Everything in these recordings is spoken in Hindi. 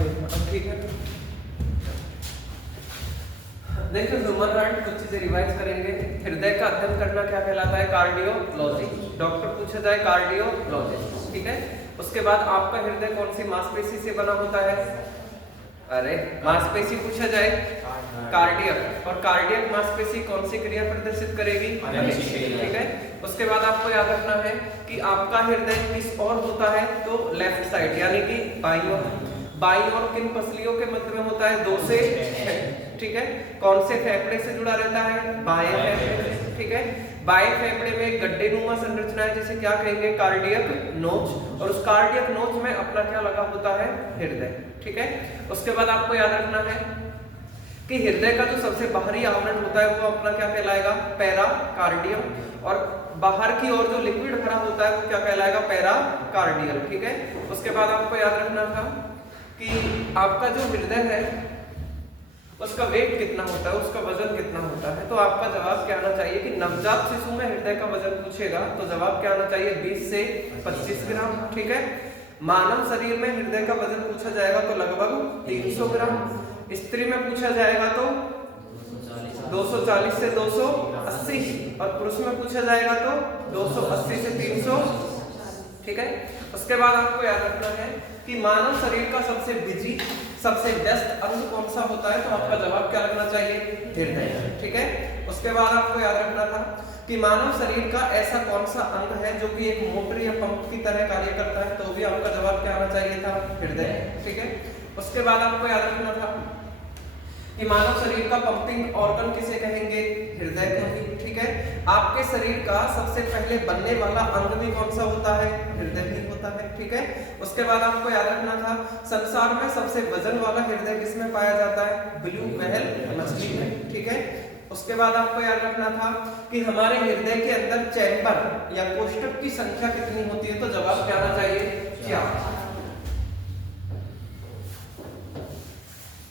देखना, ठीक है। देखो ह्यूमन हार्ट कुछ चीजें रिवाइज करेंगे। हृदय का अध्ययन करना क्या कहलाता है? कार्डियोलॉजी। डॉक्टर पूछा जाए कार्डियोलॉजी, ठीक है। उसके बाद आपका हृदय कौन सी मांसपेशी से बना होता है? अरे मांसपेशी पूछा जाए कार्डियक, और कार्डियक मांसपेशी कौन सी क्रिया प्रदर्शित करेगी? ठीक है। उसके बाद आपको याद रखना है कि आपका हृदय किस ओर होता है? तो लेफ्ट साइड, यानी कि बाईं ओर। बाईं ओर किन पसलियों के मध्य में होता है? 2 से 6, ठीक है। कौन से फेफड़े से जुड़ा रहता है? बाएं फेफड़े से, ठीक है। बाएं फेफड़े में एक गड्ढेनुमा संरचना है जिसे क्या कहेंगे? कार्डियक नोच, और उस कार्डियक नोच में अपना क्या लगा होता है? हृदय, ठीक है। उसके बाद आपको याद रखना है कि हृदय का जो सबसे बाहरी आवरण होता है वो अपना क्या कहलाएगा? पेराकार्डियम, और बाहर की ओर जो लिक्विड भरा होता है वो क्या कहलाएगा? पेराकार्डियल, ठीक है। उसके बाद आपको याद रखना था कि आपका जो हृदय है उसका वेट कितना होता है, उसका वजन कितना होता है। तो आपका जवाब क्या आना चाहिए कि नवजात शिशु में हृदय का वजन पूछेगा तो जवाब क्या आना चाहिए? 20 से 25 ग्राम, ठीक है। मानव शरीर में हृदय का वजन पूछा जाएगा तो लगभग 300 ग्राम। स्त्री में पूछा जाएगा तो 240 से 280, और पुरुष में पूछा जाएगा तो 280 से 300, ठीक है। उसके बाद आपको याद रखना है कि मानव शरीर का सबसे बिजी, सबसे व्यस्त अंग कौन सा होता है? तो आपका जवाब क्या लगना चाहिए? हृदय, ठीक है। उसके बाद आपको याद रखना था कि मानव शरीर का ऐसा कौन सा अंग है जो कि एक मोटर या पंप की तरह कार्य करता है? तो भी आपका जवाब क्या आना चाहिए था? हृदय, ठीक है। उसके बाद आपको याद रखना था कि मानव शरीर का पंपिंग ऑर्गन किसे कहेंगे? हृदय को, ठीक है। आपके शरीर का सबसे पहले बनने वाला अंग भी कौन सा होता है? हृदय ही होता है, ठीक है। उसके बाद आपको याद रखना था संसार में सबसे वजन वाला हृदय किसमें पाया जाता है? ब्लू व्हेल मछली में, ठीक है। उसके बाद आपको याद रखना था कि हमारे हृदय के अंदर चैम्बर या कोष्ठक की संख्या कितनी होती है? तो जवाब क्या आना चाहिए? 4।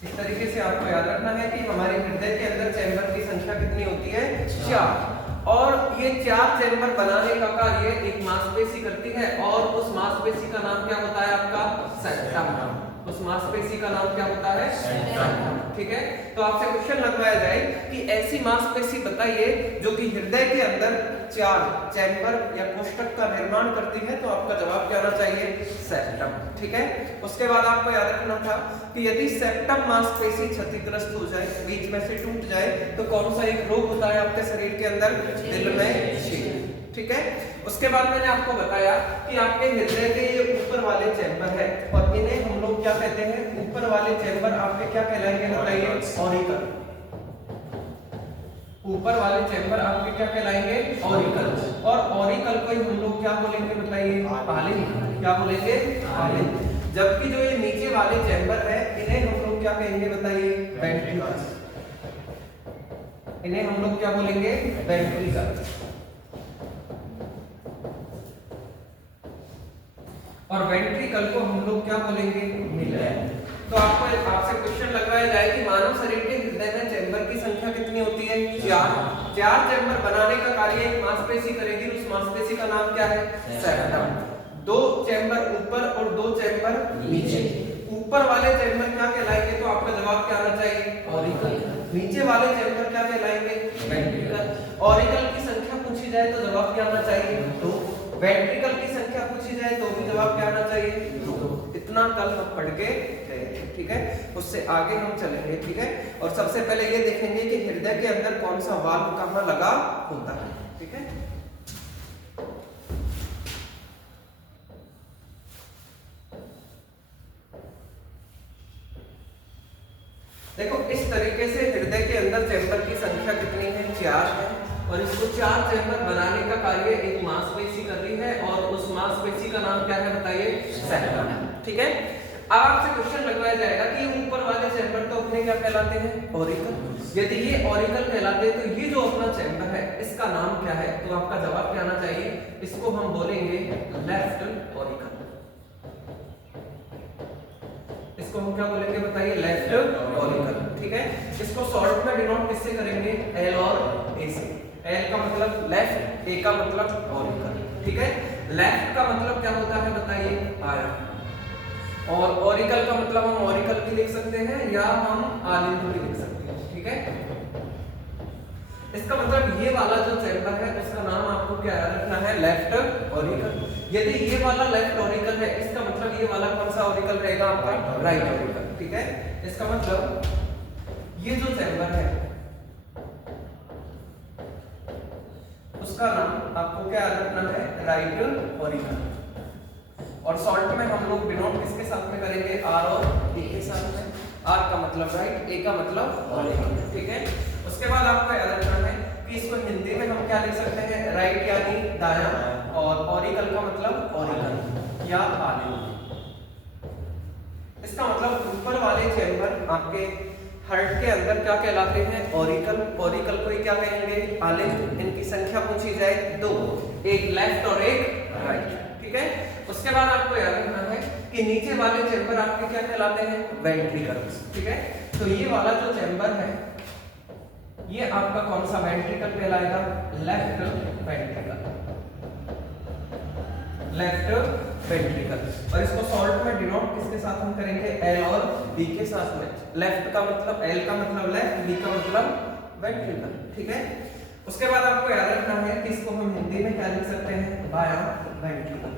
इस तरीके से आपको याद रखना है कि हमारे हृदय के अंदर चैम्बर की संख्या कितनी होती है? 4। और ये 4 चैम्बर बनाने का कार्य एक मांसपेशी करती है, और उस मांसपेशी का नाम क्या होता है? आपका सेप्टम। उस मांसपेशी का नाम क्या होता है? सेप्टम, ठीक है। तो आपसे क्वेश्चन लगवाया जाए कि ऐसी मांसपेशी बताइए जो कि हृदय के अंदर 4 चैम्बर या कोष्ठक का निर्माण करती है, तो आपका जवाब क्या आना चाहिए? सेप्टम, ठीक है। उसके बाद आपको याद रखना था कि यदि सेप्टम मांसपेशी क्षतिग्रस्त हो जाए, बीच में से टूट जाए, तो कौन सा एक रोग होता है आपके शरीर के अंदर? दिल में छेद, ठीक है। उसके बाद मैंने आपको बताया कि आपके हृदय के ये ऊपर वाले चैम्बर है, और इन्हें हम लोग क्या कहते हैं? ऊपर वाले चैम्बर आपके क्या कहलाएंगे? बताइए। ऑरिकल। ऊपर वाले चैम्बर आपके क्या कहलाएंगे? ऑरिकल। और ऑरिकल को ही हम लोग क्या बोलेंगे? बताइए। पालिन। क्या बोलेंगे? पालिन। जबकि जो ये नीचे वाले चैम्बर है इन्हें हम लोग क्या कहेंगे? बताइए। वेंट्रिकल्स। इन्हें हम लोग क्या बोलेंगे? वेंट्रिकल्स। और वेंट्रिकल को हम लोग क्या बोलेंगे? मिलर। तो आपको आपसे क्वेश्चन लगवाया जाए कि मानव शरीर के हृदय में चैम्बर की संख्या कितनी होती है? 4 चैम्बर बनाने का कार्य एक मांसपेशी करेगी, उस मांसपेशी का नाम क्या है? सेप्टम। 2 चैम्बर ऊपर और 2 चैम्बर नीचे। ऊपर वाले चैम्बर क्या कहलाएंगे? तो आपका जवाब क्या आना चाहिए? ऑरिकल। नीचे वाले चैम्बर क्या कहलाएंगे? वेंट्रिकल। ऑरिकल की संख्या पूछी जाए तो जवाब क्या आना चाहिए? 2। वेंट्रिकल की संख्या पूछी जाए तो भी जवाब क्या आना चाहिए? 2। इतना कल हम पढ़ के गए, ठीक है। उससे आगे हम चलेंगे, ठीक है। और सबसे पहले ये देखेंगे कि हृदय के अंदर कौन सा वाल्व कहाँ लगा होता है, ठीक है। देखो इस तरीके से हृदय के अंदर चैम्बर की संख्या कितनी है? 4 है, और इसको 4 चैम्बर बनाने का कार्य एक मांसपेशी कर रही है, और उस मांसपेशी का नाम क्या है? बताइए। सेप्टम, ठीक है। अब आपसे क्वेश्चन लगवाया जाएगा कि ऊपर वाले चैम्बर तो अपने क्या कहलाते हैं? ऑरिकल। यदि ये ऑरिकल कहलाते हैं तो ये जो अपना चैम्बर है इसका नाम क्या है? तो आपका जवाब क्या आना चाहिए? इसको हम बोलेंगे लेफ्ट ऑरिकल। इसको हम क्या बोलेंगे? बताइए। लेफ्ट ऑरिकल, ठीक है। इसको शॉर्ट में डिनोट किससे करेंगे? एल और ए से। एल का मतलब लेफ्ट, ए का मतलब ऑरिकल, ठीक है। लेफ्ट का मतलब क्या होता है? बताइए। आयरन। और ऑरिकल का मतलब हम ऑरिकल भी लिख सकते हैं या हम आलिंद भी लिख सकते हैं, ठीक है। इसका मतलब ये वाला जो चैम्बर है उसका नाम आपको क्या याद रखना है, लेफ्ट ऑरिकल। यदि ये वाला लेफ्ट ऑरिकल है, इसका मतलब ये वाला कौन सा ऑरिकल रहेगा आपका, राइट ऑरिकल, ठीक है। इसका मतलब ये जो चैम्बर है उसका नाम आपको क्या याद रखना है, राइट ऑरिकल। और सॉल्ट में हम लोग डिनोट किसके साथ में करेंगे, आर और ए के साथ में। आर का मतलब राइट, ए का मतलब ऑरिकल, ठीक है। उसके बाद आपको याद रखना है कि इसको हिंदी में हम क्या लिख सकते हैं, राइट यानी दायां, और ऑरिकल का मतलब ऑरिकल या आलिंद। इसका मतलब ऊपर वाले चैम्बर आपके हार्ट के अंदर क्या कहलाते हैं, ऑरिकल। ऑरिकल को ही क्या कहेंगे, आलिंद। इनकी संख्या पूछी जाए 2, एक लेफ्ट और एक राइट, ठीक है। उसके बाद आपको याद रखना है कि नीचे वाले चैम्बर आपके क्या कहलाते हैं, वेंट्रिकल्स, ठीक है। तो ये वाला जो चैम्बर है ये आपका कौन सा वेंट्रिकल कहलाएगा, लेफ्ट वेंट्रिकल, लेफ्ट वेंट्रिकल। और इसको सॉल्ट में डिनोट किसके साथ हम करेंगे, एल और बी के साथ में। लेफ्ट का मतलब, एल का मतलब लेफ्ट, बी का मतलब वेंट्रिकल, ठीक है। उसके बाद आपको याद रखना है कि इसको हम हिंदी में क्या लिख सकते हैं, बायां वेंट्रिकल।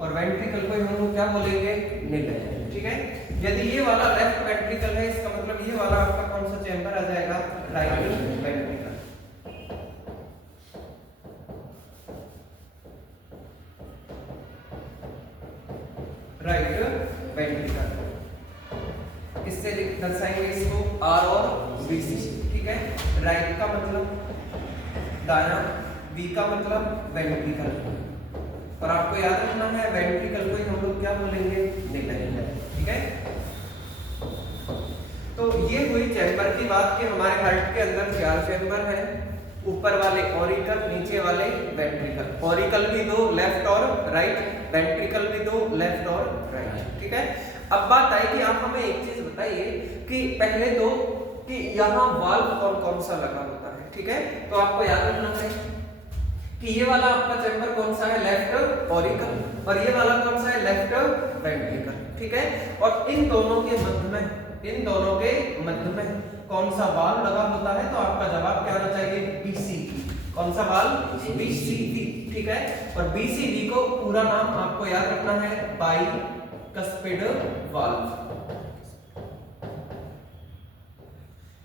और वेंट्रिकल को हम लोग क्या बोलेंगे, मिड, ठीक है। यदि ये वाला लेफ्ट वेंट्रिकल है, इसका मतलब ये वाला आपका कौन सा चैम्बर आ जाएगा, राइट वेंट्रिकल। राइट वेंट्रिकल इससे दर्शाएंगे इसको, आर और बी सी, ठीक है। राइट का मतलब दायां, बी का मतलब वेंट्रिकल। और आपको याद रखना है वेंट्रिकल को ही हम लोग क्या बोलेंगे, मिड, ठीक है। तो ये हुई चैम्बर की बात कि हमारे हार्ट के अंदर 4 चैम्बर हैं, ऊपर वाले ऑरिकल, नीचे वाले वेंट्रिकल। ऑरिकल भी 2 लेफ्ट और राइट, वेंट्रिकल भी 2 लेफ्ट और राइट, ठीक है। अब बात आई कि आप हमें एक चीज बताइए कि पहले तो कि यहाँ वाल्व कौन कौन सा लगा होता है, ठीक है। तो आपको याद रखना है कि ये वाला आपका चैम्बर कौन सा है, लेफ्ट ऑरिकल, और ये वाला कौन सा है, लेफ्ट वेंट्रिकल, ठीक है। और इन दोनों के मध्य में, इन दोनों के मध्य में कौन सा वाल्व लगा होता है, तो आपका जवाब क्या आना चाहिए, बीसीवी। कौन सा वाल्व, बीसीवी, ठीक है। और बीसीवी को पूरा नाम आपको याद रखना है, बाइकस्पिड वाल्व।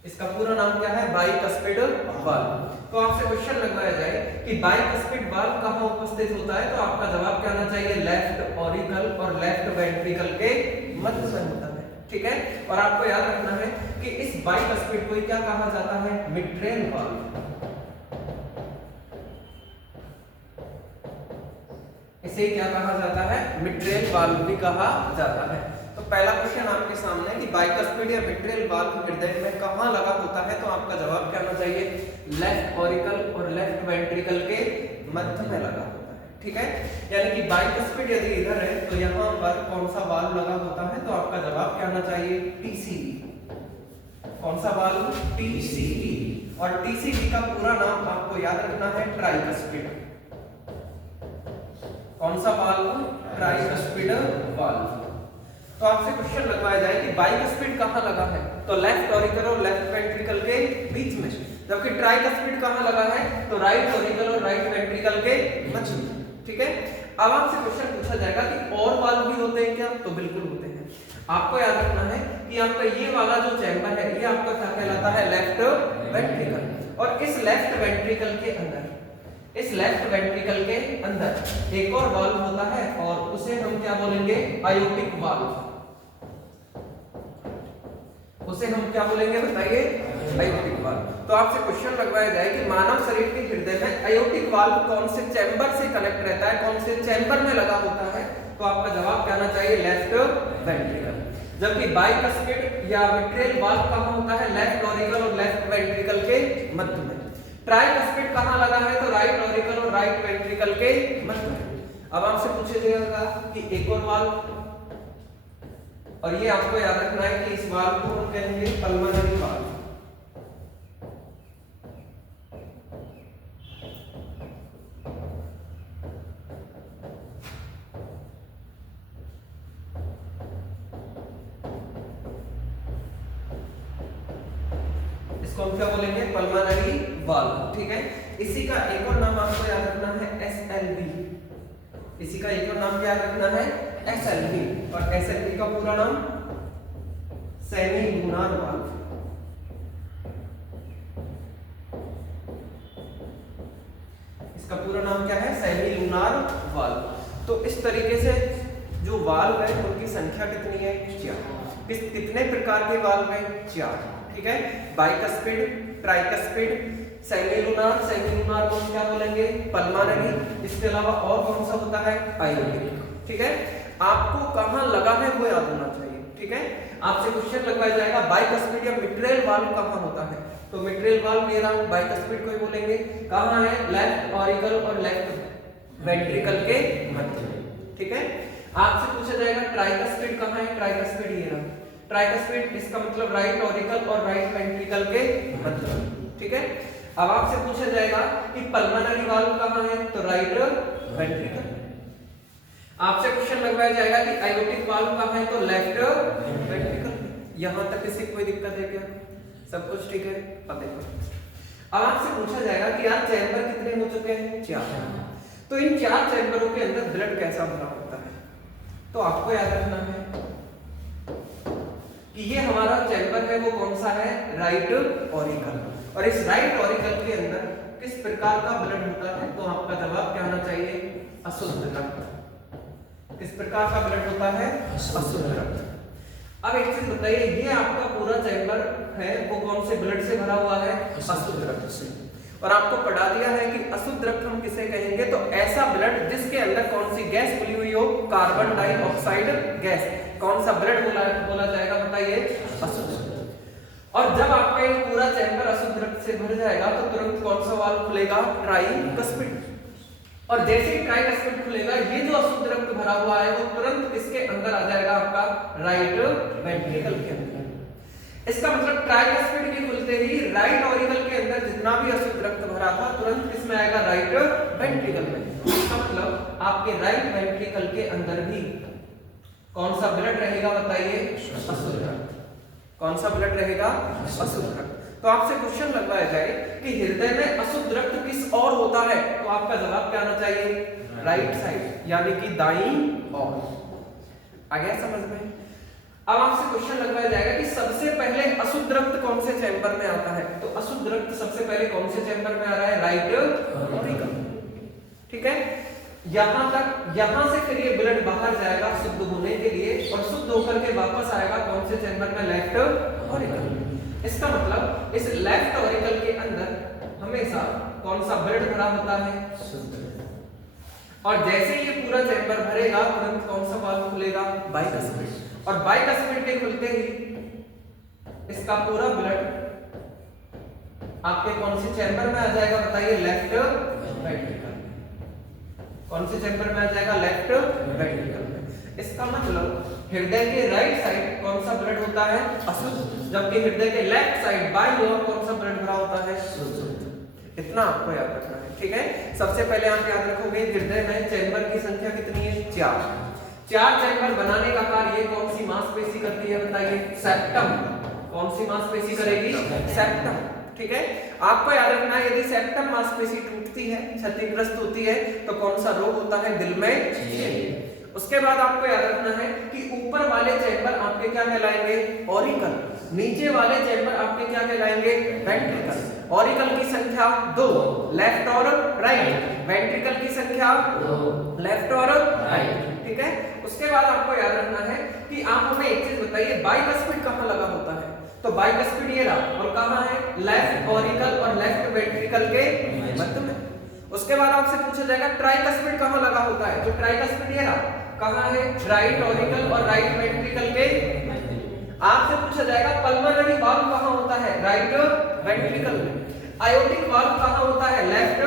इसका पूरा नाम क्या है, बाइकस्पिड वाल्व। तो आपसे क्वेश्चन लगवाया जाए कि बाइकस्पिड वाल्व कहां उपस्थित होता है, तो आपका जवाब क्या आना चाहिए, लेफ्ट ऑरिकल और लेफ्ट वेंट्रिकल के मध्य में होता है, ठीक है। और आपको याद रखना है कि इस बाइकस्पिड को क्या कहा जाता है, मिट्रेल वाल्व। इसे क्या कहा जाता है, मिट्रेल वाल्व भी कहा जाता है। तो पहला क्वेश्चन आपके सामने कि बाइकस्पिड या मिट्रेल वाल्व हृदय में कहां लगा होता है, तो आपका जवाब क्या होना चाहिए, लेफ्ट ऑरिकल और लेफ्ट वेंट्रिकल के मध्य में लगा होता है, ठीक है। यानी कि बाइकस्पिड यदि इधर है तो यहां पर कौन सा वाल्व लगा होता है, तो आपका जवाब क्या होना चाहिए, टीसीवी। कौन सा वाल्व, टीसीवी। और टीसीवी का पूरा नाम आपको याद रखना है, ट्राइकस्पिड। कौन सा वाल्व, ट्राइकस्पिड वाल्व। तो आपसे क्वेश्चन लगवाया जाए कि बाइकस्पिड कहां लगा है, तो लेफ्ट ऑरिकल और लेफ्ट वेंट्रिकल के बीच में, जबकि ट्राइकस्पिड कहां लगा है, तो राइट ऑरिकल और राइट वेंट्रिकल के मध्य में, ठीक है। अब आपसे क्वेश्चन पूछा जाएगा कि और वाल्व भी होते हैं क्या, तो बिल्कुल होते हैं। आपको याद रखना है कि आपका ये वाला जो चैम्बर है ये आपका क्या कहलाता है, लेफ्ट वेंट्रिकल। और इस लेफ्ट वेंट्रिकल के अंदर, इस लेफ्ट वेंट्रिकल के अंदर एक और वाल्व होता है और उसे हम क्या बोलेंगे, आयोटिक वाल्व। उसे हम क्या बोलेंगे, बताइए, आयोटिक वाल्व। तो आपसे क्वेश्चन लगवाया जाए कि मानव शरीर के हृदय में आयोटिक वाल्व कौन से चैम्बर से कनेक्ट रहता है, कौन से चैम्बर में लगा होता है, तो आपका जवाब क्या आना चाहिए, लेफ्ट वेंट्रिकल। जबकि बाइकस्पिड या मिट्रेल वाल्व कहां होता है, लेफ्ट ऑरिकल और लेफ्ट वेंट्रिकल के मध्य में। ट्राइकस्पिड कहां लगा है, तो राइट ऑरिकल और राइट वेंट्रिकल के मध्य में। अब आपसे पूछा जाएगा कि एक और वाल्व, और ये आपको याद रखना है कि इस वाल्व को हम कहेंगे पल्मोनरी वाल्व। इसको हम क्या बोलेंगे, पल्मोनरी वाल्व, ठीक है। इसी का एक और नाम आपको याद रखना है SLV, इसी का एक और नाम याद रखना है SLV, और SLV का पूरा नाम सेमी लूनार वाल्व। इसका पूरा नाम क्या है, सेमी लूनार वाल्व। तो इस तरीके से जो वाल्व है उनकी संख्या कितनी है, 4। कितने प्रकार के वाल्व हैं, 4, ठीक है। बाइकस्पिड, ट्राइकस्पिड, सेमी लूनार को क्या बोलेंगे, पल्मोनरी। इसके अलावा और कौन सा होता है, आयोटिक, ठीक है। आपको कहां लगा है वो याद होना चाहिए, ठीक है। आपसे क्वेश्चन लगवाया जाएगा बाइकस्पिड या मिट्रेल वाल्व कहां होता है, तो मिट्रेल वाल्व मेरा बाइकस्पिड को ही बोलेंगे। कहां है, लेफ्ट ऑरिकल और लेफ्ट वेंट्रिकल के मध्य में, ठीक है। आपसे पूछा जाएगा ट्राइकस्पिड कहां है, ट्राइकस्पिड ये रहा, ट्राइकस्पिड इसका मतलब राइट ऑरिकल और राइट वेंट्रिकल के मध्य में, ठीक है। अब आपसे पूछा जाएगा कि पल्मोनरी वाल्व कहां है, तो राइट वेंट्रिकल। आपसे क्वेश्चन लगवाया जाएगा कि आयोटिक वाल्व कहां है, तो लेफ्ट वेंट्रिकल। यहां तक किसी कोई दिक्कत है क्या, सब कुछ ठीक है। अब देखो, अब आपसे पूछा जाएगा कि यार चैम्बर कितने हो चुके हैं, 4। तो इन 4 चैम्बरों के अंदर ब्लड कैसा भरा होता है, तो आपको याद रखना है कि ये हमारा चैम्बर है वो कौन सा है, राइट ऑरिकल। और इस राइट ऑरिकल के अंदर किस प्रकार का ब्लड होता है, तो आपका जवाब क्या होना चाहिए, अशुद्ध रक्त। किस प्रकार का ब्लड होता है, अशुद्ध रक्त। अब एक चीज बताइए, ये आपका पूरा चैम्बर है वो कौन से ब्लड से भरा हुआ है, अशुद्ध रक्त से। और आपको पढ़ा दिया है कि अशुद्ध रक्त हम किसे कहेंगे, तो ऐसा ब्लड जिसके अंदर कौन सी गैस खुली हुई हो, कार्बन डाइऑक्साइड गैस। कौन सा ब्लड बोला जाएगा, बताइए, अशुद्ध। और जब आपका ये पूरा चैम्बर अशुद्ध रक्त से भर जाएगा तो तुरंत कौन सा वाल्व खुलेगा, ट्राइकस्पिड। और जैसे ही ट्राइकस्पिड खुलेगा, ये जो अशुद्ध रक्त भरा हुआ है वो तुरंत इसके अंदर आ जाएगा आपका राइट वेंट्रिकल के अंदर। इसका मतलब ट्राइकस्पिड के खुलते ही राइट ऑरिकल के अंदर जितना भी अशुद्ध रक्त भरा था तुरंत किसमें आएगा, राइट वेंट्रिकल में। इसका मतलब आपके राइट वेंट्रिकल के अंदर भी कौन सा ब्लड रहेगा, बताइए, अशुद्ध रक्त। कौन सा ब्लड रहेगा, अशुद्ध रक्त। तो आपसे क्वेश्चन लगवाया जाए कि हृदय में अशुद्ध रक्त किस ओर होता है, तो आपका जवाब क्या आना चाहिए, राइट साइड, यानी कि दाईं ओर। आ गया समझ में। अब आपसे क्वेश्चन लगवाया जाएगा कि सबसे पहले अशुद्ध रक्त कौन से चैम्बर में आता है, तो अशुद्ध रक्त सबसे पहले कौन से चैम्बर में आ रहा है, राइट ऑरिकल, ठीक है। यहां से फिर ये ब्लड बाहर जाएगा शुद्ध होने के लिए, और शुद्ध होकर के वापस आएगा कौन से चैम्बर में, लेफ्ट ऑरिकल। इसका मतलब इस लेफ्ट ऑरिकल के अंदर हमेशा कौन सा ब्लड भरा होता है, शुद्ध। और जैसे ये पूरा चैम्बर भरेगा तुरंत कौन सा वाल्व खुलेगा, बाइकस्पिड। और बाइकस्पिड के खुलते ही इसका पूरा ब्लड आपके कौन से चैम्बर में आ जाएगा, बताइए, लेफ्ट वेंट्रिकल। कौन से चैम्बर में आ जाएगा, लेफ्ट वेंट्रिकल में। इसका मतलब हृदय के राइट साइड कौन सा ब्लड होता है, अशुद्ध, जबकि हृदय के लेफ्ट साइड बाईं ओर कौन सा ब्लड भरा होता है, शुद्ध। इतना आपको याद रखना है, ठीक है। सबसे पहले आप याद रखोगे हृदय में चैम्बर की संख्या कितनी है, 4 चैम्बर बनाने का कार्य कौन सी मांसपेशी करती है, बताइए, सेप्टम। कौन सी मांसपेशी करेगी, सेप्टम, ठीक है। आपको याद रखना है यदि सेप्टम मांसपेशी टूटती है, क्षतिग्रस्त होती है, तो कौन सा रोग होता है, दिल में छेद। उसके बाद आपको याद रखना है कि ऊपर वाले चैम्बर आपके क्या कहलाएंगे, ऑरिकल। नीचे वाले चैम्बर आपके क्या कहलाएंगे, वेंट्रिकल। ऑरिकल की संख्या 2, लेफ्ट और राइट। वेंट्रिकल की संख्या 2, लेफ्ट और राइट, ठीक है। उसके बाद आपको याद रखना है कि आप हमें एक चीज बताइए, बाइकस्पिड कहां लगा होता है, तो बाइकस्पिड ये रहा, और कहां है, लेफ्ट ऑरिकल और लेफ्ट वेंट्रिकल के मध्य में। उसके बाद आपसे पूछा जाएगा ट्राइकस्पिड कहां लगा होता है, तो ट्राइकस्पिड ये रहा, कहां है, राइट ऑरिकल और राइट वेंट्रिकल के। आपसे पूछा जाएगा पल्मोनरी वाल्व कहां होता है, राइट वेंट्रिकल में। आयोटिक वाल्व कहां होता है, लेफ्ट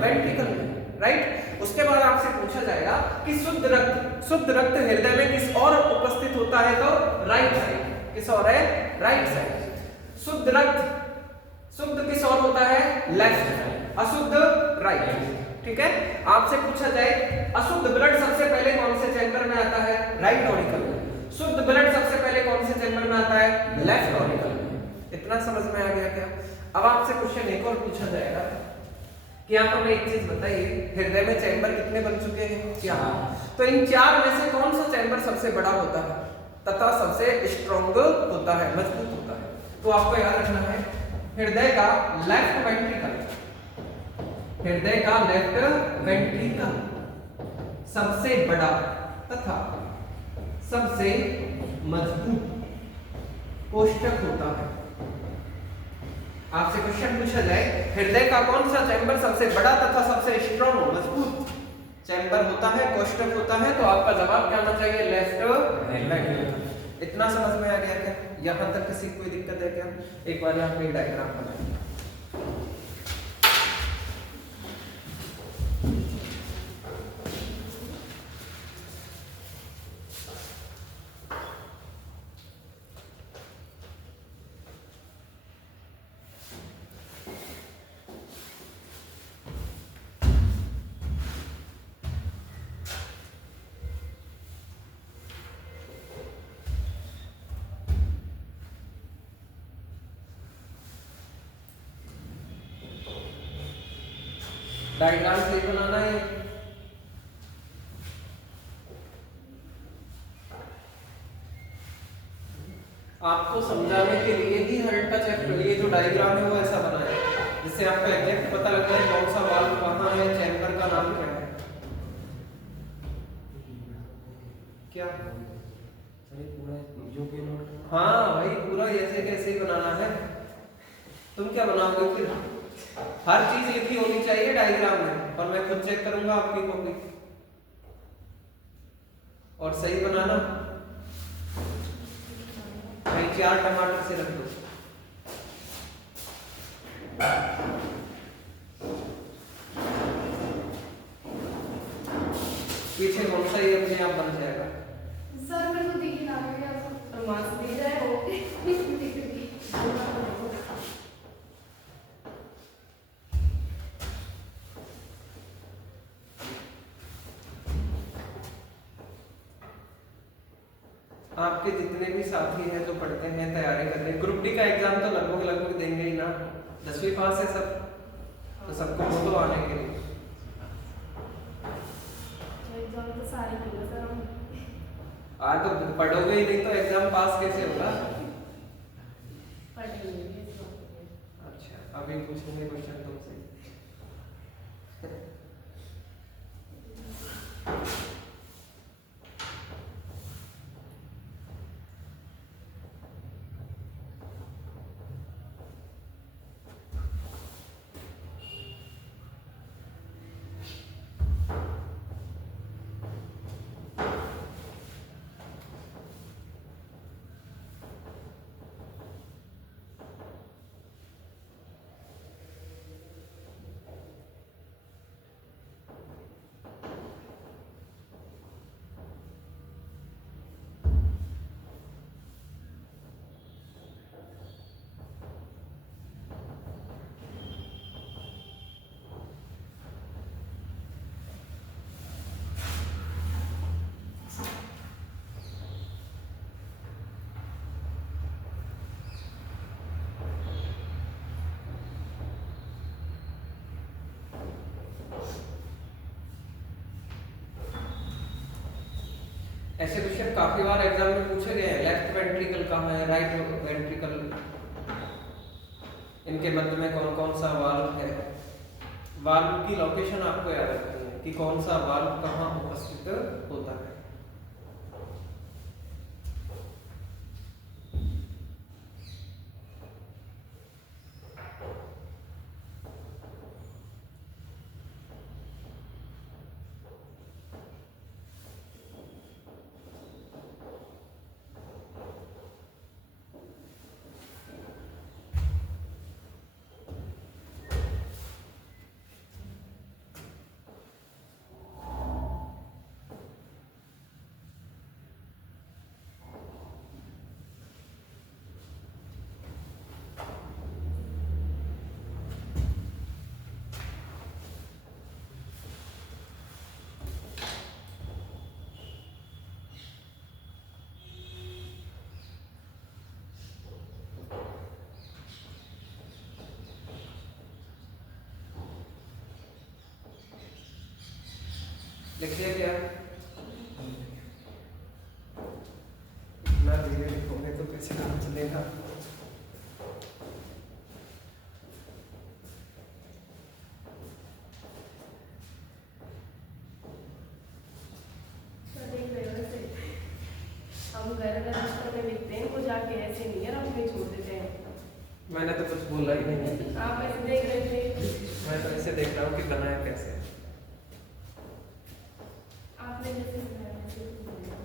वेंट्रिकल में, राइट। उसके बाद आपसे पूछा जाएगा कि शुद्ध रक्त हृदय में किस ओर उपस्थित होता है, तो राइट साइड। किस ओर है, राइट साइड। शुद्ध रक्त शुद्ध किस ओर होता है, लेफ्ट, अशुद्ध राइट, ठीक है। आपसे पूछा जाए अशुद्ध ब्लड सबसे पहले कौन से चैम्बर में आता है, राइट ऑरिकल में। शुद्ध ब्लड सबसे पहले कौन से चैम्बर में आता है, लेफ्ट ऑरिकल में। इतना समझ में आ गया क्या। अब आपसे क्वेश्चन एक और पूछा जाएगा कि आप हमें एक चीज बताइए, हृदय में चैम्बर कितने बन चुके हैं? 4। तो इन 4 में से कौन सा चैम्बर सबसे बड़ा होता है तथा सबसे स्ट्रॉन्ग होता है, मजबूत होता है? तो आपको याद रखना है हृदय का लेफ्ट वेंट्रिकल, हृदय का लेफ्ट वेंट्रिकल सबसे बड़ा तथा सबसे मजबूत कोष्ठक होता है। आपसे क्वेश्चन पूछा जाए हृदय का कौन सा चैम्बर सबसे बड़ा तथा सबसे स्ट्रॉन्ग मजबूत चैम्बर होता है, कोष्ठक होता है, तो आपका जवाब क्या होना चाहिए? Left ventricle. इतना समझ में आ गया क्या? यहाँ तक किसी कोई दिक्कत है क्या? एक बार यहाँ पे डायग्राम बनाएं। डायग्राम सही बनाना है। आपको समझाने के लिए ही हर्ट का चैप्टर ये जो डायग्राम है वो ऐसा बना है जिससे आपको एग्जैक्ट पता लगता है कौन सा वाल्व कहाँ है, चैम्बर का नाम क्या है। क्या हाँ भाई पूरा ऐसे कैसे ही बनाना है। तुम क्या बनाओगे फिर? हर चीज लिखी होनी चाहिए डायग्राम में और मैं खुद चेक करूंगा आपकी कॉपी और सही बनाना। भाई 4 टमाटर से रख दो। पीछे कौन सा ही अपने आप बन जाएगा। सर मेरे को दिख ना गया तो मार्क्स दे जाए हो। आपके जितने भी साथी हैं जो पढ़ते हैं, तैयारी कर रहे हैं, ग्रुप डी का एग्जाम तो लगभग देंगे ही ना। 10वीं पास है सब, तो सबको बोलो आने के लिए। एग्जाम तो सारे किए सर हम। आज तो पढ़ोगे ही नहीं तो एग्जाम पास कैसे होगा? पढ़ेंगे। अच्छा अभी पूछेंगे क्वेश्चन तुमसे। ऐसे क्वेश्चन काफी बार एग्जाम में पूछे गए हैं। लेफ्ट वेंट्रिकल कहाँ है, राइट वेंट्रिकल, इनके मध्य में कौन कौन सा वाल्व है। वाल्व की लोकेशन आपको याद रखनी है कि कौन सा वाल्व कहाँ उपस्थित होता है। लिखिए क्या ना धीरे लिखोगे तो कैसे काम चलेगा। हम घर रजिस्टर में लिखते हैं, कुछ आके ऐसे नहीं है, हम कहीं छोड़ देते हैं। मैंने तो कुछ बोला ही नहीं है। आप ऐसे देख रहे थे। मैं तो ऐसे देख रहा हूँ कि बनाया कैसे। आपने जैसे बनाया वैसे ही बनाया।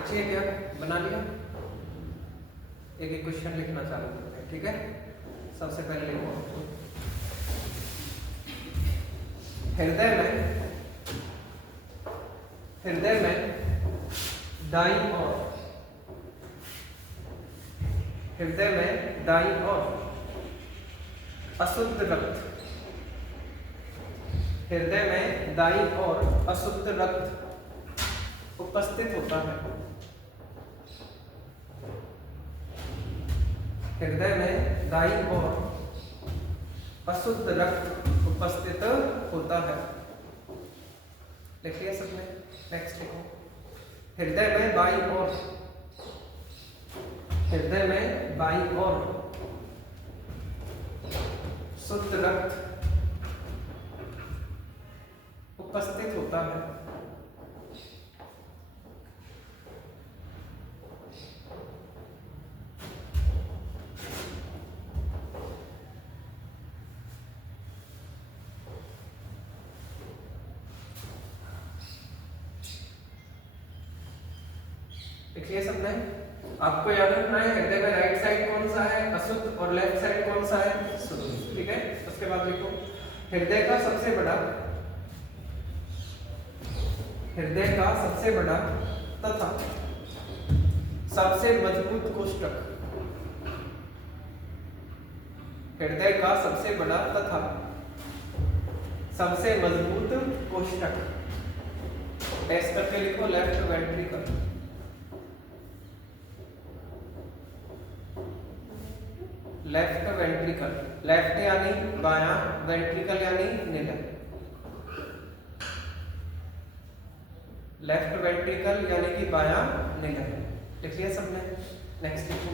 लिखिए क्या बना लिया। एक एक क्वेश्चन लिखना चालू करते हैं, ठीक है। सबसे पहले लिखो हृदय में दाईं ओर, हृदय में दाईं ओर अशुद्ध रक्त, हृदय में दाईं ओर अशुद्ध रक्त उपस्थित होता है। हृदय में दाईं ओर अशुद्ध रक्त उपस्थित होता है। लिख लिया सबने। नेक्स्ट लिखो हृदय में बाईं ओर, हृदय में बाईं ओर शुद्ध रक्त उपस्थित होता है। देखिए सबने, आपको याद रखना है हृदय में राइट साइड कौन सा है अशुद्ध और लेफ्ट साइड कौन सा है शुद्ध, ठीक है। उसके बाद लिखो हृदय का सबसे बड़ा, हृदय का सबसे बड़ा तथा सबसे मजबूत कोष्ठक, हृदय का सबसे बड़ा तथा सबसे मजबूत कोष्ठक, टेस्ट करके लिखो left ventricle. Left ventricle, left यानी बायां, वेंट्रिकल यानी निडर। लेफ्ट वेंट्रिकल यानी कि बायां निडर। लिख लिया सबने। नेक्स्ट लिखो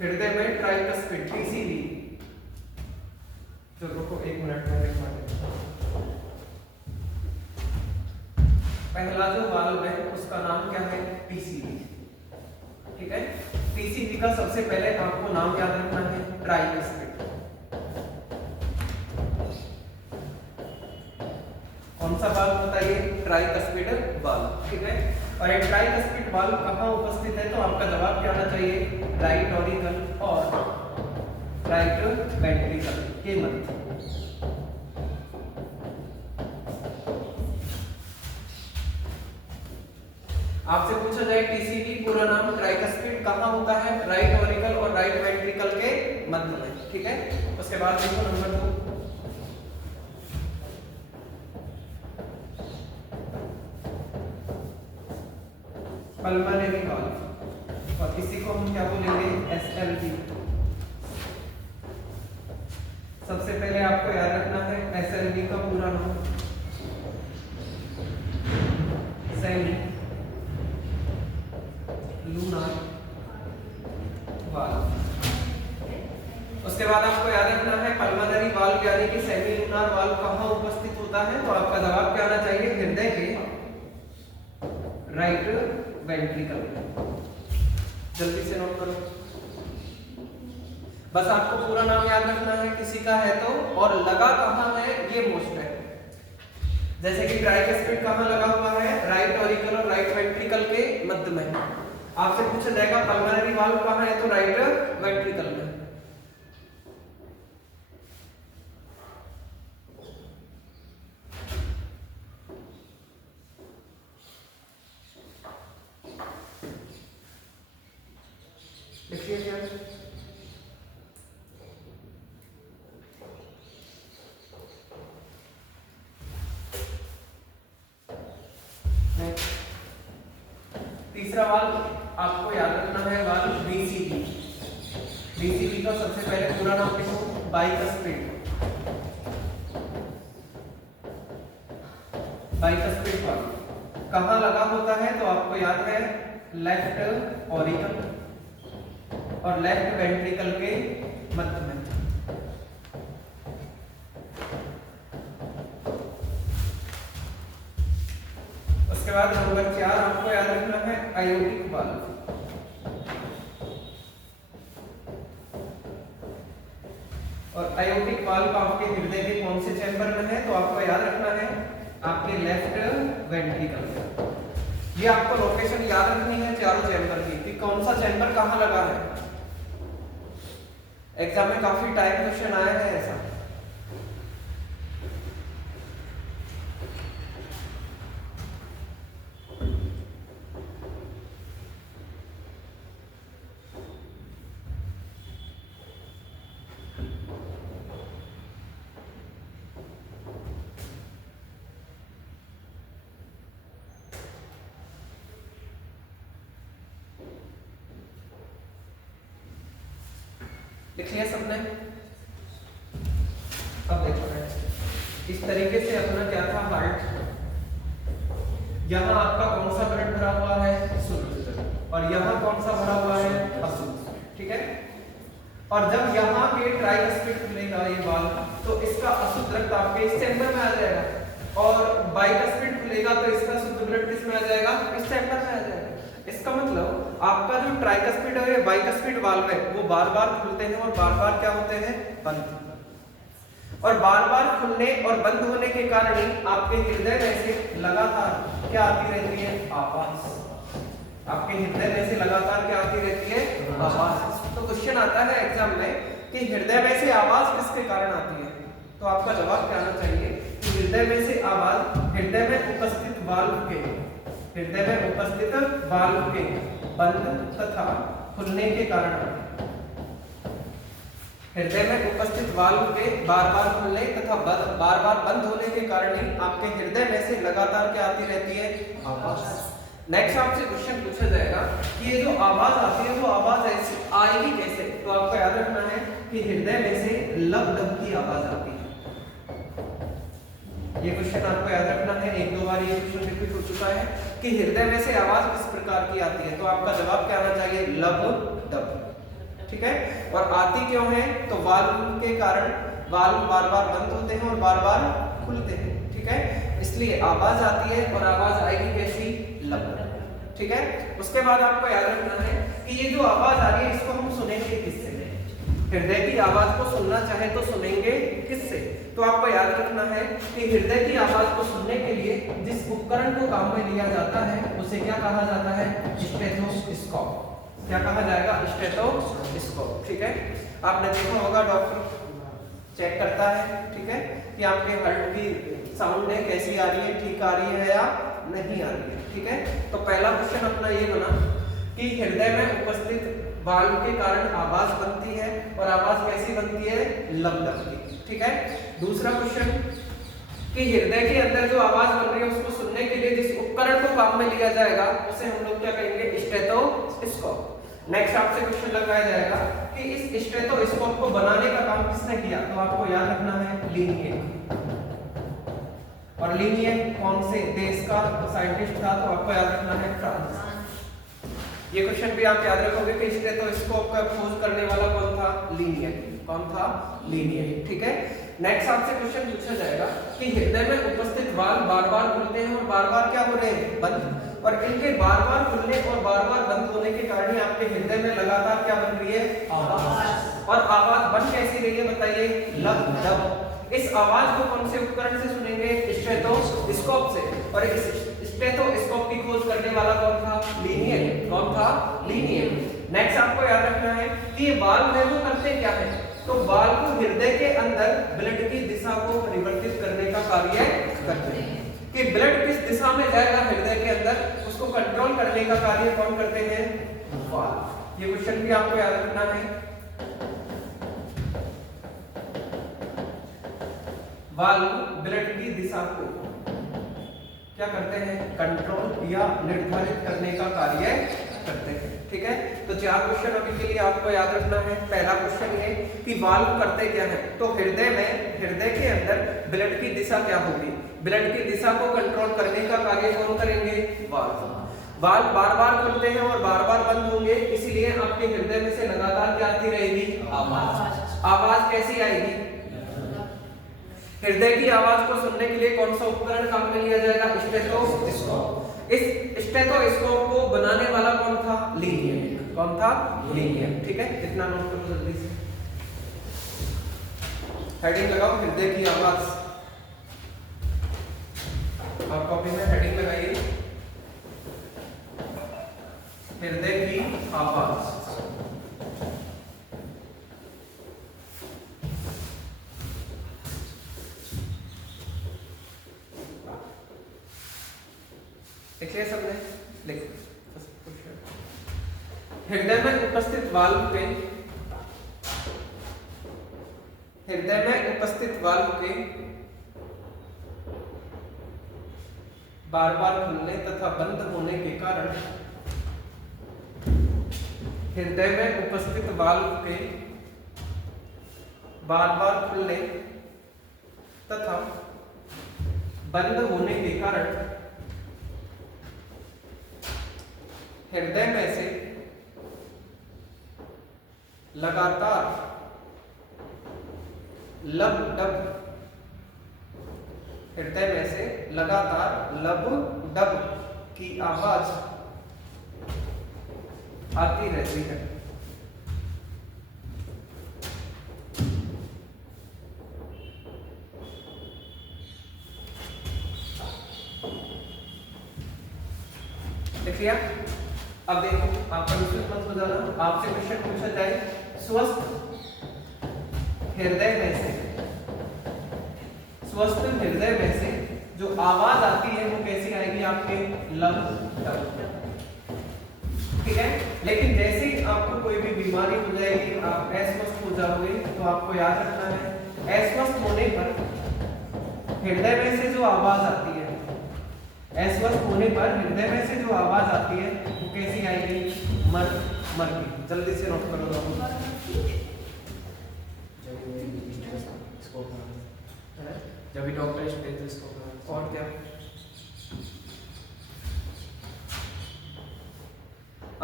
हृदय में ट्राइकस्पिड टीसीवी, जो रुको एक मिनट में लिखवा देता हूं। पहला जो वाल्व है उसका नाम क्या है टीसीवी, ठीक है। टीसीवी का सबसे पहले आपको नाम याद रखना है ट्राइकस्पिड। कौन सा वाल्व होता है ये ट्राइकस्पिड वाल्व, ठीक है। और ये ट्राइकस्पिड वाल्व कहाँ उपस्थित है तो आपका जवाब क्या आना चाहिए राइट ऑरिकल और राइट वेंट्रिकल के मध्य। आपसे पूछा जाए टीसीवी पूरा नाम ट्राइकस्पिड कहाँ होता है राइट ऑरिकल और राइट वेंट्रिकल के मध्य में, ठीक है। उसके बाद देखो नंबर 2 पल्मोनरी वाल्व, और इसी को हम क्या बोलेंगे एसएलवी। सबसे पहले आपको याद रखना है एसएलवी का पूरा नाम सेमी लूनार उसके बाद आपको याद रखना है पल्मोनरी वाल्व यानी कि सेमी लूनार वाल्व कहाँ उपस्थित होता है, तो आपका जवाब क्या आना चाहिए, हृदय के राइट वेंट्रिकल में। जल्दी से नोट करो, बस आपको पूरा नाम याद रखना है किसी का है तो, और लगा कहाँ है ये मोस्ट है। जैसे कि ट्राइकस्पिड कहाँ लगा हुआ है, राइट ऑरिकल और राइट वेंट्रिकल के मध्य में। आपसे पूछा जाएगा पल्मोनरी वाल्व कहाँ है, तो राइट वेंट्रिकल में। देखिए क्या तीसरा वाल्व आपको याद रखना है, वाल्व बीसीबी। बीसीबी का सबसे पहले पूरा नाम लिखो, बाइकस्पिड। बाइकस्पिड वाल्व कहाँ लगा होता है, तो आपको याद है लेफ्ट ऑरिकल और लेफ्ट वेंट्रिकल के मध्य में। उसके बाद नंबर 4 आपको याद रखना है आयोटिक वाल्व। और आयोटिक वाल्व आपके हृदय के कौन से चैम्बर में है, तो आपको याद रखना है आपके लेफ्ट वेंट्रिकल में। ये आपको लोकेशन याद रखनी है चारों चैम्बर की कि कौन सा चैम्बर कहाँ लगा है। एग्जाम में काफी टाइम क्वेश्चन आया है ऐसा। लिख लिया सबने? अब देखो इस तरीके से अपना क्या था हार्ट, यहाँ आपका कौन सा ब्लड भरा हुआ है, शुद्ध, और यहाँ कौन सा भरा हुआ है, अशुद्ध, ठीक है। और जब यहाँ पे ट्राइकस्पिड खुलेगा ये वाल्व, तो इसका अशुद्ध रक्त आपके इस चैम्बर में आ जाएगा, और बाइकस्पिड खुलेगा तो इसका शुद्ध ब्लड किस में आ जाएगा, इस चैम्बर में आ जाएगा। इसका मतलब आपका जो ट्राइकस्पिड और बाइकस्पिड वाल्व है वो बार-बार खुलते हैं और बार-बार क्या होते हैं, बंद। और बार-बार खुलने और बंद होने के कारण ही आपके हृदय में से लगातार क्या आती रहती है, आवाज। आपके हृदय में से लगातार क्या आती रहती है, आवाज। तो क्वेश्चन आता है एग्जाम में कि हृदय में से आवाज किसके कारण आती है, तो आपका जवाब क्या आना चाहिए कि हृदय में से आवाज हृदय में उपस्थित वाल्व के बंद तथा खुलने के कारण आती है। हृदय में उपस्थित वाल्व के बार-बार खुलने तथा बार-बार बंद होने के कारण ही आपके हृदय में से लगातार क्या आती रहती है, आवाज। नेक्स्ट आपसे क्वेश्चन पूछा जाएगा कि ये जो आवाज आती है वो आवाज ऐसी आएगी कैसे, तो आपको याद रखना है कि हृदय में से लब-डब की आवाज आती है। ये क्वेश्चन आपको याद रखना है, एक दो बार ये क्वेश्चन रिपीट हो चुका है कि हृदय में से आवाज किस प्रकार की आती है, तो आपका जवाब क्या आना चाहिए, लब-डब, ठीक है। और आती क्यों है, तो वाल्व के कारण वाल्व बार-बार बंद होते हैं और बार-बार खुलते हैं, ठीक है, इसलिए आवाज आती है। और आवाज आएगी कैसी, लब, ठीक है। उसके बाद आपको याद रखना है कि ये जो आवाज आ रही है इसको हम सुनेंगे किससे, हृदय की आवाज को सुनना चाहे तो सुनेंगे किससे, तो आपको याद रखना है कि हृदय की आवाज को सुनने के लिए जिस उपकरण को काम में लिया जाता है उसे क्या कहा जाता है, स्टेथोस्कोप। क्या कहा जाएगा, स्टेथोस्कोप, ठीक है। आपने देखा होगा डॉक्टर चेक करता है, ठीक है, कि आपके हार्ट की साउंड है कैसी आ रही है, ठीक आ रही है या नहीं आ रही है, ठीक है। तो पहला क्वेश्चन अपना ये बना कि हृदय में उपस्थित वाल्व के कारण आवाज बनती है, और आवाज कैसी बनती है, लब-डब की, ठीक है। दूसरा क्वेश्चन कि हृदय के अंदर जो आवाज बन रही है उसको सुनने के लिए जिस उपकरण को काम में लिया जाएगा उसे हम लोग क्या कहेंगे, स्टेथोस्कोप। नेक्स्ट आपसे क्वेश्चन लगाया जाएगा कि इस स्टेथोस्कोप को बनाने का काम किसने किया, तो आपको याद रखना है लिनियक। और लिनियक कौन से देश का साइंटिस्ट था, तो आपको याद रखना है फ्रांस। ये क्वेश्चन भी आप याद रखोगे कि स्टेथोस्कोप का खोज करने वाला कौन था, लिनियक। कौन था? लीनियर। ठीक है, नेक्स्ट आपसे क्वेश्चन पूछा जाएगा कि हृदय में उपस्थित वाल्व बार-बार खुलते हैं और बार-बार क्या हो रहे हैं? बंद। और इनके बार-बार खुलने और बार-बार बंद होने के कारण ही आपके हृदय में लगातार क्या बन रही है? आवाज। और आवाज बन कैसी रही है बताइए? लब डब। इस आवाज को कौन से उपकरण से सुनेंगे? स्टेथोस्कोप से। और इस स्टेथोस्कोप की खोज करने वाला कौन था? लीनियर। कौन था? लीनियर। नेक्स्ट आपको याद रखना है कि ये वाल्व है वो करते क्या है? तो वाल्व को हृदय के अंदर ब्लड की दिशा को परिवर्तित करने का कार्य करते हैं। कि ब्लड किस दिशा में जाएगा हृदय के अंदर उसको कंट्रोल करने का कार्य कौन करते हैं? वाल्व। ये क्वेश्चन भी आपको याद रखना है। वाल्व ब्लड की दिशा को क्या करते हैं? कंट्रोल या निर्धारित करने का कार्य करते हैं। ठीक है, तो 4 क्वेश्चन अभी के लिए आपको याद रखना है। पहला क्वेश्चन ये कि वाल्व करते क्या है? तो हृदय के अंदर ब्लड की दिशा क्या होगी? ब्लड की दिशा को कंट्रोल करने का कार्य कौन करेंगे? वाल्व। वाल्व बार-बार खुलते हैं और बार-बार बंद होंगे, इसलिए आपके हृदय में से लगातार क्या आती रहेगी? आवाज। आवाज कैसी आएगी? हृदय की आवाज को सुनने के लिए कौन सा उपकरण काम में लिया जाएगा? स्टेथोस्कोप। इस स्टेथोस्कोप को बनाने वाला कौन था? लीनियर। कौन था? लीनियर। ठीक है, इतना नोट करो जल्दी से। हेडिंग लगाओ हृदय की आवाज। और कॉपी में हेडिंग लगाइए हृदय की आवाज। लिखिए सबने, लिखो। हृदय में उपस्थित वाल्व के बार-बार खुलने तथा बंद होने के कारण हृदय में उपस्थित वाल्व के बार-बार खुलने तथा बंद होने के कारण हृदय में से लगातार लब डब हृदय में से लगातार लब डब की आवाज आती रहती है। देखिए अब देखो, आप कंफ्यूज मत हो जाना। आपसे क्वेश्चन पूछा जाए स्वस्थ हृदय में से जो आवाज आती है वो कैसी आएगी? आपके लब डब। ठीक है, लेकिन जैसे ही आपको कोई भी बीमारी हो जाएगी, आप अस्वस्थ हो जाओगे, तो आपको याद रखना है अस्वस्थ होने पर हृदय में से जो आवाज आती है, अस्वस्थ होने पर हृदय में से जो आवाज आती है वो कैसी आएगी? मर की। जल्दी से नोट करो दोनों। जब भी डॉक्टर स्टेथोस्कोप और क्या?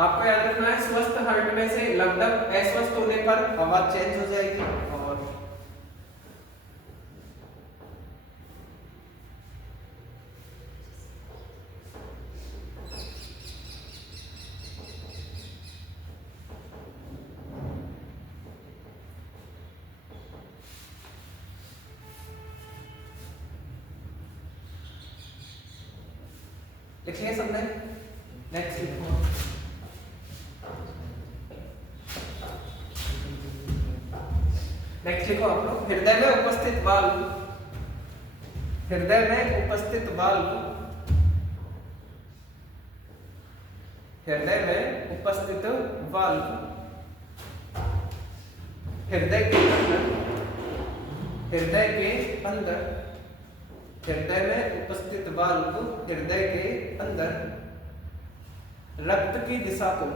आपको याद रखना है स्वस्थ हार्ट में से लगभग अस्वस्थ होने पर आवाज चेंज हो जाएगी। और लिखिए सबने। नेक्स्ट लिखो। नेक्स्ट लिखो आप लोग। हृदय में उपस्थित वाल्व हृदय में उपस्थित वाल्व हृदय के अंदर हृदय में उपस्थित वाल्व हृदय के अंदर रक्त की दिशा को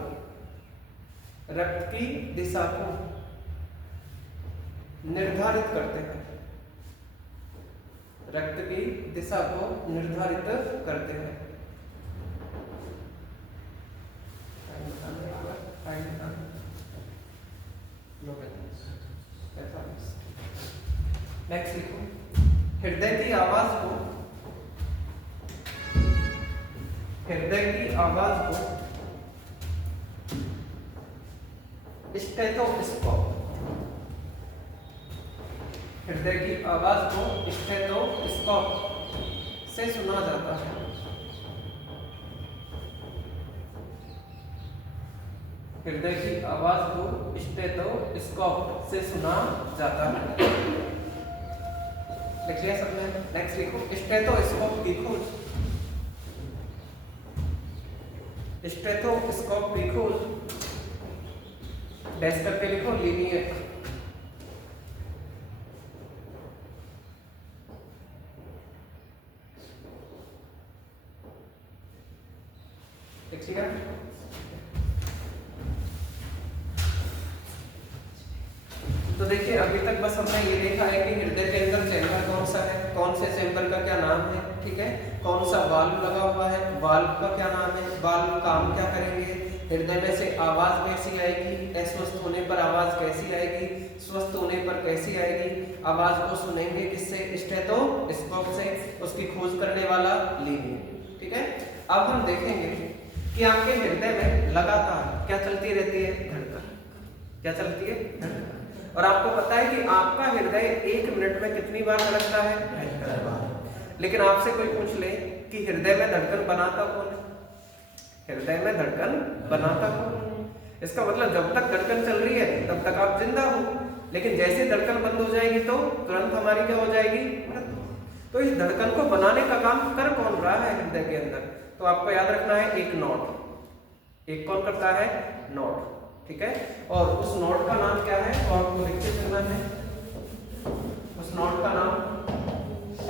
निर्धारित करते हैं। रक्त की दिशा को निर्धारित करते हैं। नेक्स्ट लिखो, हृदय की आवाज को स्टेथोस्कोप, हृदय की आवाज को स्टेथोस्कोप से सुना जाता है। हृदय की आवाज को स्टेथोस्कोप से सुना जाता है। लिख लिया सबने? नेक्स्ट लिखो, स्टेथोस्कोप की खोज, स्टेथोस्कोप की खोज डैश करके लिखो, लीनियर। देखिएगा, तो देखिए अभी तक बस हमने ये देखा है कि हृदय के अंदर चैम्बर कौन सा है, कौन से चैम्बर का क्या नाम है, ठीक है, कौन सा वाल्व लगा हुआ है, वाल्व का क्या नाम है, वाल्व काम क्या करेंगे, हृदय में से आवाज कैसी आएगी, अस्वस्थ होने पर आवाज कैसी आएगी, स्वस्थ होने पर कैसी आएगी, आवाज को सुनेंगे किससे, स्टेथोस्कोप से, उसकी खोज करने वाला लीनियर। ठीक है, अब हम देखेंगे कि आपके हृदय में लगातार क्या चलती रहती है, धड़कन। क्या चलती है? धड़कन। और आपको पता है कि आपका हृदय 1 मिनट में कितनी बार धड़कता है? 72 बार। लेकिन आपसे कोई पूछ ले कि हृदय में धड़कन बनाता कौन है, हृदय में धड़कन बनाता कौन है, इसका मतलब जब तक धड़कन चल रही है तब तक आप जिंदा हो, लेकिन जैसे धड़कन बंद हो जाएगी तो तुरंत हमारी क्या हो जाएगी? मृत्यु। तो इस धड़कन को बनाने का काम कर कौन रहा है हृदय के अंदर? तो आपको याद रखना है एक नोड, एक कौन करता है? नोड। ठीक है, और उस नोड का नाम क्या है तो आपको विकसित करना है। उस नोड का नाम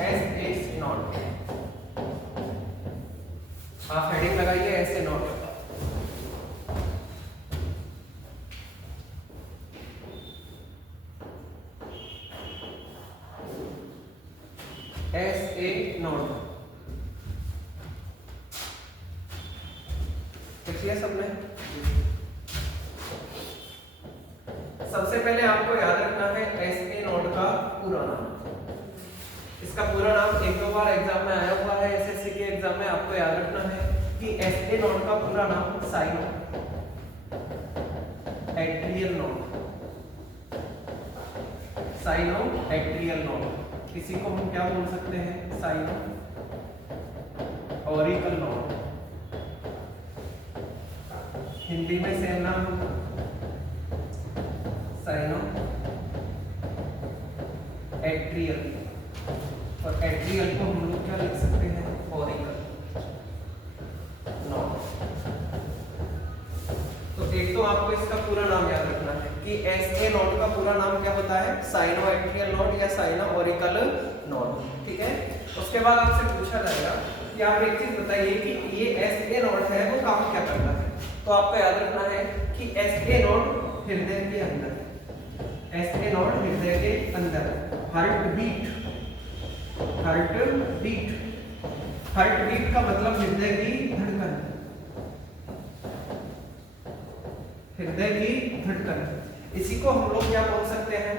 एस नोड, आप हेडिंग लगाइए ऐसे नोड। SA नोड लिखिए सबने। सबसे पहले आपको याद रखना है SA नोड का पूरा नाम। इसका पूरा नाम 1-2 बार एग्जाम में आया हुआ है, SSC के एग्जाम में आपको याद रखना है कि SA नोड का पूरा नाम cyano atrial node, cyano atrial node, किसी को हम क्या बोल सकते हैं? साइनो ऑरिकल नोड, हिंदी में सेम नाम साइनो एट्रियल, और एट्रियल को हम लोग क्या लिख सकते हैं? Auricle node. तो एक तो आपको इसका पूरा नाम याद रखना है कि SA नोड का पूरा नाम क्या होता है? साइनो एट्रियल नोड या साइनो ऑरिकल नोड। ठीक है, उसके बाद आपसे पूछा जाएगा कि आप एक चीज बताइए कि ये SA नोड है वो काम क्या करता है? तो आपको याद रखना है कि SA नोड हृदय के अंदर, SA नोड हृदय के अंदर heartbeat, heartbeat, heartbeat का मतलब हृदय की धड़कन, हृदय की धड़कन, इसी को हम लोग क्या बोल सकते हैं?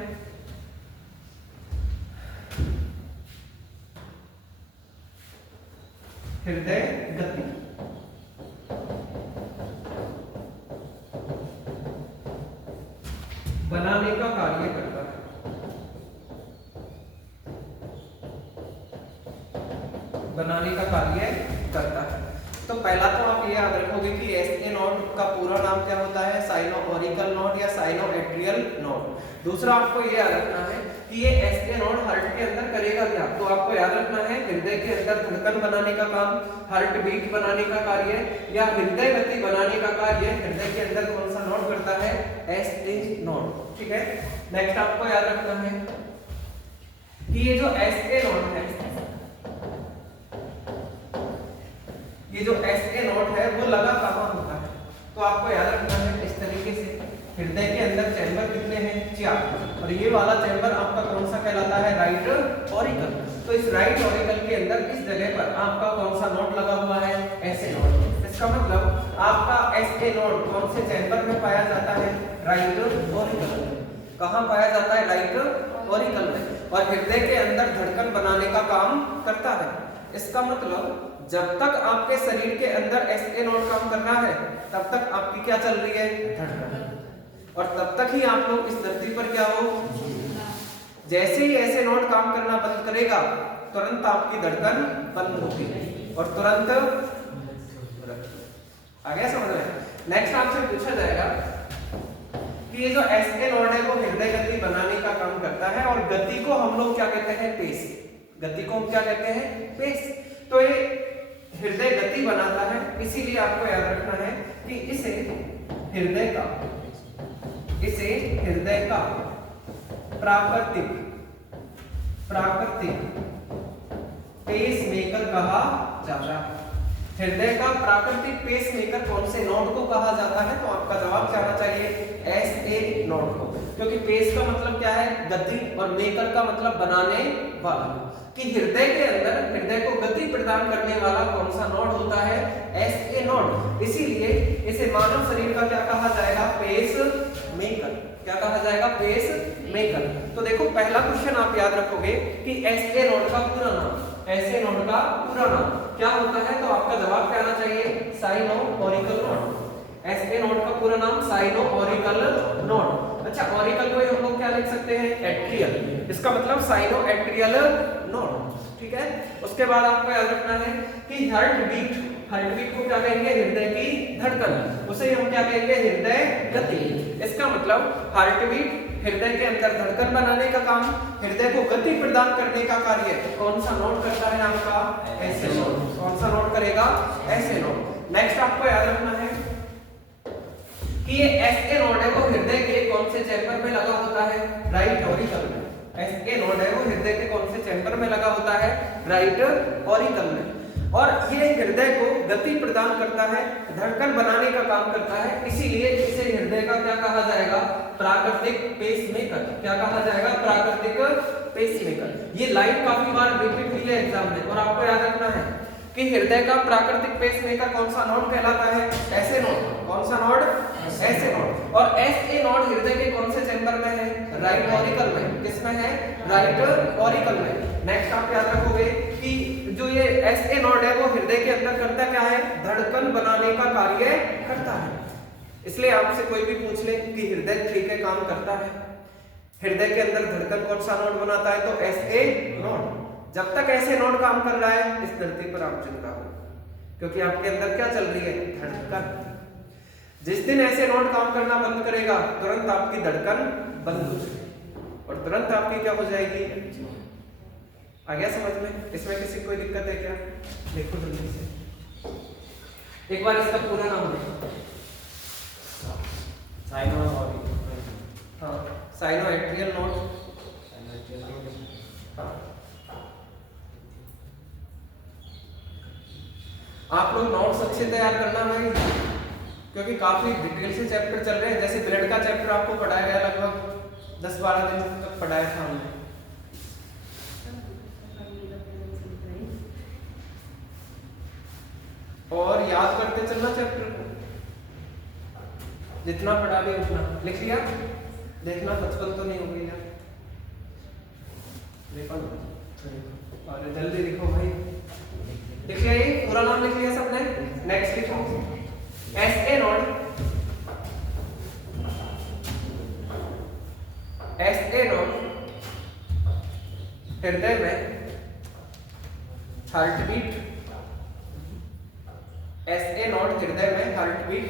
हृदय गति। बनाने का कार्य करता है, बनाने का कार्य करता है। तो पहला तो आप ये याद रखोगे कि SA नोड का पूरा नाम क्या होता है? साइनो ऑरिकल नोड या साइनो एट्रियल नोड। दूसरा आपको ये याद रखना है कि ये SA नोड हार्ट के अंदर करेगा क्या? तो आपको याद रखना है हृदय के अंदर धड़कन बनाने का काम, हार्ट बीट बनाने का कार्य या हृदय गति बनाने का कार्य हृदय के अंदर कौन सा नोड करता है? SA node. ठीक है, नेक्स्ट आपको याद रखना है कि ये जो SA नोड है, ये जो SA नोड है वो लगा कहाँ होता है? तो आपको याद रखना है इस तरीके से, हृदय के अंदर चैम्बर कितने हैं? 4, और ये वाला चैम्बर आपका कौन सा कहलाता है? Right auricle. तो इस राइट ऑरिकल के अंदर इस जगह पर आपका कौन सा नोड लगा हुआ है? SA node. इसका मतलब आपका SA नोड कौन से चैम्बर में पाया जाता है? Right auricle. कहाँ पाया जाता है? राइट ऑरिकल में। और हृदय के अंदर धड़कन बनाने का काम करता है। इसका मतलब जब तक आपके शरीर के अंदर SA नोड काम कर रहा है तब तक आपकी क्या चल रही है, धड़कन, और तब तक ही आप लोग इस धरती पर क्या हो। जैसे ही SA नोड काम करना बंद करेगा तुरंत आपकी धड़कन बंद होगी और तुरंत आ गया समझ में। नेक्स्ट आपसे पूछा जाएगा कि ये जो SA नोड है वो हृदय गति बनाने का काम करता है और गति को हम लोग क्या कहते हैं, पेस। गति को हम क्या कहते हैं, पेस। तो ये हृदय गति बनाता है, इसीलिए आपको याद रखना है कि इसे हृदय का प्राकृतिक पेस मेकर कहा जाता है। हृदय का प्राकृतिक पेस मेकर कौन से नोड को कहा जाता है, तो आपका जवाब क्या होना चाहिए, SA नोड को, क्योंकि पेस का मतलब क्या है, गति, और मेकर का मतलब बनाने वाला। कि हृदय के अंदर हृदय को गति प्रदान करने वाला कौन सा नोड होता है, SA नोड। इसीलिए इसे मानव शरीर का क्या कहा जाएगा, पेस मेकर। क्या कहा जाएगा, पेस मेकर। तो देखो पहला क्वेश्चन आप याद रखोगे कि SA नोड का पूरा नाम, SA नोड का पूरा नाम क्या होता है, तो आपका जवाब क्या आना चाहिए, साइनो-ऑरिकल नोड। SA नोड का पूरा नाम साइनो-ऑरिकल नोड। अच्छा, ऑरिकल को हम लोग क्या लिख सकते हैं, एट्रियल, इसका मतलब साइनो-एट्रियल नोड, ठीक है। उसके बाद आपको याद रखना है कि हार्ट बीट को क्या कहेंगे, हृदय की धड़कन, उसे हम क्या कहेंगे, हृदय गति। इसका मतलब हार्ट बीट हृदय के अंदर धड़कन बनाने का काम, हृदय को गति प्रदान करने का कार्य कौन सा नोड करता है, आपका SA नोड। कौन सा नोड करेगा, SA नोड। नेक्स्ट आपको याद रखना है कि ये SA नोड है वो हृदय के कौन से चैम्बर में लगा होता है, राइट ऑरिकल में। SA नोड है वो हृदय के कौन से चैम्बर में लगा होता है, राइट ऑरिकल में। और ये हृदय को गति प्रदान करता है, धड़कन बनाने का काम करता है, इसीलिए इसे हृदय का क्या कहा जाएगा, प्राकृतिक पेसमेकर। क्या कहा जाएगा, प्राकृतिक पेसमेकर। ये लाइन काफी बार रिपीट हुई है एग्जाम में, और आपको याद रखना है कि हृदय का प्राकृतिक पेसमेकर कौन सा नोड कहलाता है, SA नोड। कौन सा नोड, SA नोड। और SA नोड हृदय के कौन से चैम्बर में है, राइट ऑरिकल में। किसमें है, राइट ऑरिकल में। नेक्स्ट आप याद रखोगे कि जो ये SA नोड है वो हृदय के अंदर करता क्या है, धड़कन बनाने का कार्य करता है। इसलिए आपसे कोई भी पूछ ले कि हृदय ठीक है काम करता है, हृदय के अंदर धड़कन कौन सा नोड बनाता है, तो SA नोड। जब तक SA नोड काम कर रहा है इस धरती पर आप जिंदा हो, क्योंकि आपके अंदर क्या चल रही है, धड़कन। जिस दिन SA नोड काम करना बंद करेगा तुरंत आपकी धड़कन बंद हो जाएगी और तुरंत आपकी क्या हो जाएगी। आ गया समझ में। इसमें किसी को कोई दिक्कत है क्या, देखो जल्दी से एक बार इसका पूरा नाम देखो। Cyano-atrial node. आप लोग नोट्स अच्छे तैयार करना भाई, क्योंकि काफी डिटेल से चैप्टर चल रहे हैं। जैसे ब्लड का चैप्टर आपको पढ़ाया गया, लगभग 10-12 दिन तक पढ़ाया था हमने। और याद करते चलना चैप्टर को, जितना पढ़ा भी उतना लिख लिया। देखना बचपन तो नहीं हो गई यार, देखो अरे जल्दी लिखो भाई। लिख लिया, ये पूरा नाम लिख लिया सबने। नेक्स्ट लिखो, SA नोड। SA नोड हृदय में हार्ट बीट, SA नोड हृदय में हार्ट बीट,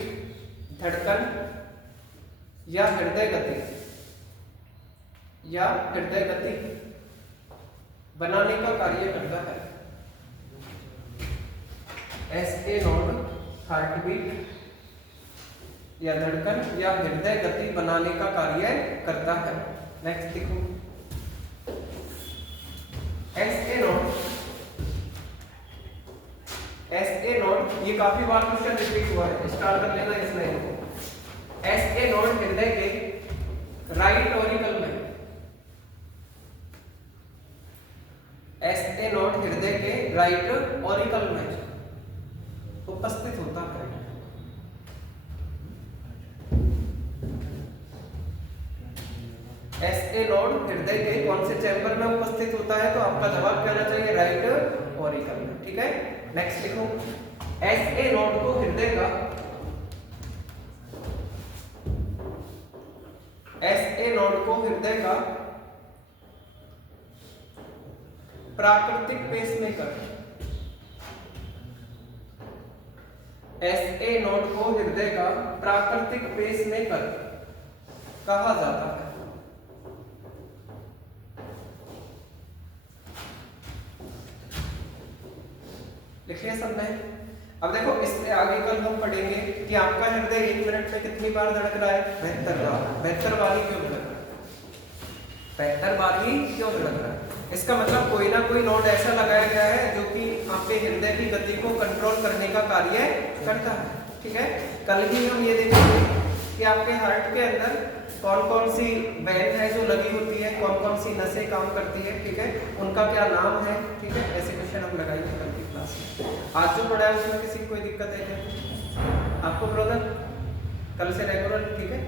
धड़कन या हृदय गति बनाने का कार्य करता है। SA नोड हार्ट बीट या धड़कन या हृदय गति बनाने का कार्य करता है। नेक्स्ट देखो, SA नोड ये काफी बार क्वेश्चन रिपीट हुआ है, स्टार्ट कर लेना इस लाइन को। SA नोड हृदय के राइट ऑरिकल में, SA नोड हृदय के राइट ऑरिकल में उपस्थित होता है। SA नोड हृदय के कौन से चैम्बर में उपस्थित होता है, तो आपका जवाब क्या होना चाहिए, राइट ऑरिकल में। ठीक है, नेक्स्ट लिखो, SA नोड को हृदय का SA नोड को हृदय का प्राकृतिक पेसमेकर, SA नोड को हृदय का प्राकृतिक पेसमेकर कहा जाता है। लिखिए सबने। अब देखो इससे आगे कल हम पढ़ेंगे कि आपका हृदय 1 मिनट में कितनी बार धड़क रहा है, 72 बार। 72 बार ही क्यों धड़क रहा है, 72 बार ही क्यों धड़क रहा है, इसका मतलब कोई ना कोई नोड ऐसा लगाया गया है जो कि आपके हृदय की गति को कंट्रोल करने का कार्य करता है। ठीक है, कल ही हम ये देखेंगे कि आपके हार्ट के अंदर कौन कौन सी वेन है जो लगी होती है, कौन कौन सी नसें काम करती है। ठीक है, उनका क्या नाम है। ठीक है, ऐसे क्वेश्चन हम लगाएंगे कल की क्लास में। आज जो पढ़ा है उसमें किसी को कोई दिक्कत है क्या आपको ब्रदर, कल से रेगुलर। ठीक है।